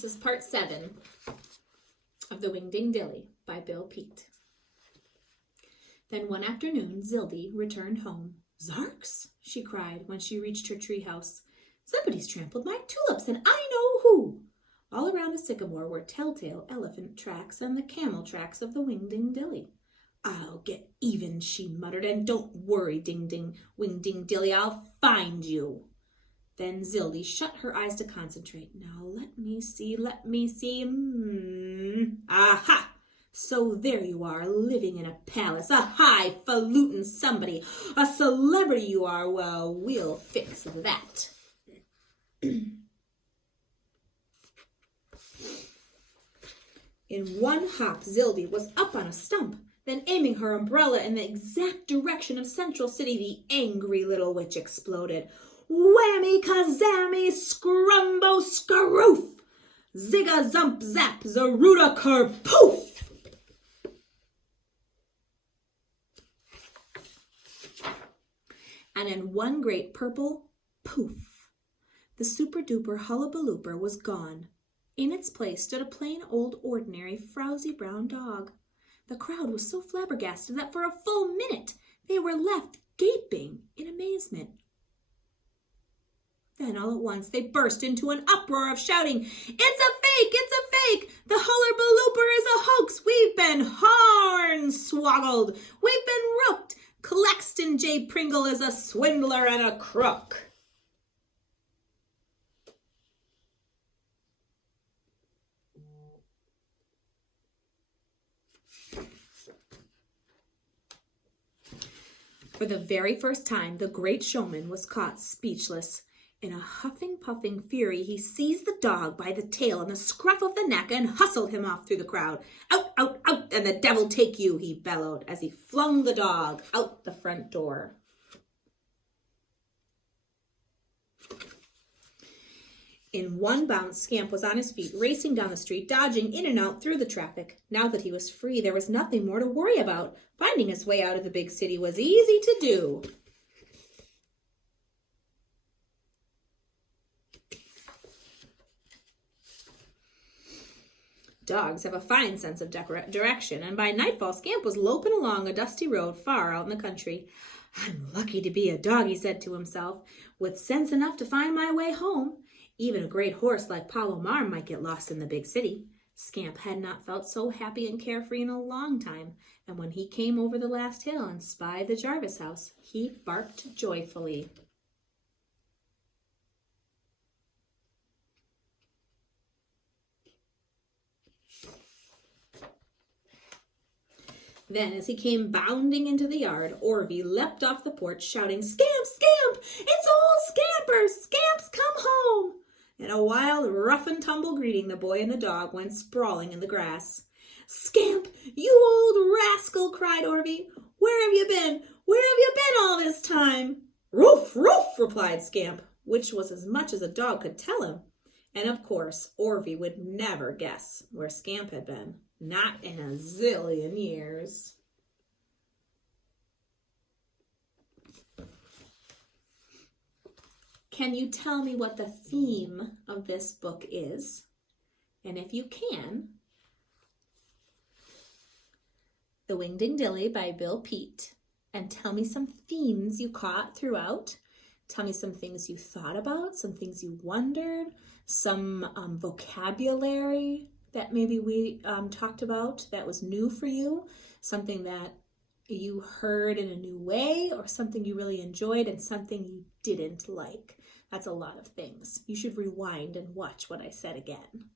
This is part 7 of the Whingdingdilly by Bill Peet. Then one afternoon, Zildy returned home. "Zarks!" she cried when she reached her treehouse. "Somebody's trampled my tulips, and I know who!" All around the sycamore were telltale elephant tracks and the camel tracks of the Whingdingdilly. "I'll get even," she muttered, "and don't worry, Whingdingdilly, I'll find you." Then Zildy shut her eyes to concentrate. "Now let me see. Aha! So there you are, living in a palace, a highfalutin somebody, a celebrity you are. Well, we'll fix that." In one hop, Zildy was up on a stump. Then, aiming her umbrella in the exact direction of Central City, the angry little witch exploded. "Whammy, kazammy, scrumbo, scaroof! Zigga, zump, zap, zaruda, kerpoof!" And in one great purple poof, the super-duper hullabalooper was gone. In its place stood a plain old ordinary frowsy brown dog. The crowd was so flabbergasted that for a full minute they were left gaping in amazement. Then all at once they burst into an uproar of shouting, "It's a fake! It's a fake! The hullabalooper is a hoax! We've been hornswoggled! We've been rooked! Claxton J. Pringle is a swindler and a crook!" For the very first time, the great showman was caught speechless. In a huffing, puffing fury, he seized the dog by the tail and the scruff of the neck and hustled him off through the crowd. "Out, out, out, and the devil take you," he bellowed as he flung the dog out the front door. In one bounce, Scamp was on his feet, racing down the street, dodging in and out through the traffic. Now that he was free, there was nothing more to worry about. Finding his way out of the big city was easy to do. Dogs have a fine sense of direction, and by nightfall, Scamp was loping along a dusty road far out in the country. "I'm lucky to be a dog," he said to himself, "with sense enough to find my way home. Even a great horse like Palomar might get lost in the big city." Scamp had not felt so happy and carefree in a long time, and when he came over the last hill and spied the Jarvis house, he barked joyfully. Then, as he came bounding into the yard, Orvie leapt off the porch, shouting, "Scamp, Scamp! It's old Scamper! Scamp's come home!" In a wild, rough-and-tumble greeting, the boy and the dog went sprawling in the grass. "Scamp, you old rascal!" cried Orvie. "Where have you been? Where have you been all this time?" "Roof, roof!" replied Scamp, which was as much as a dog could tell him. And, of course, Orvie would never guess where Scamp had been. Not in a zillion years. Can you tell me what the theme of this book is? And if you can, The Whingdingdilly by Bill Peet. And tell me some themes you caught throughout. Tell me some things you thought about, some things you wondered, some vocabulary that maybe we talked about that was new for you, something that you heard in a new way, or something you really enjoyed and something you didn't like. That's a lot of things. You should rewind and watch what I said again.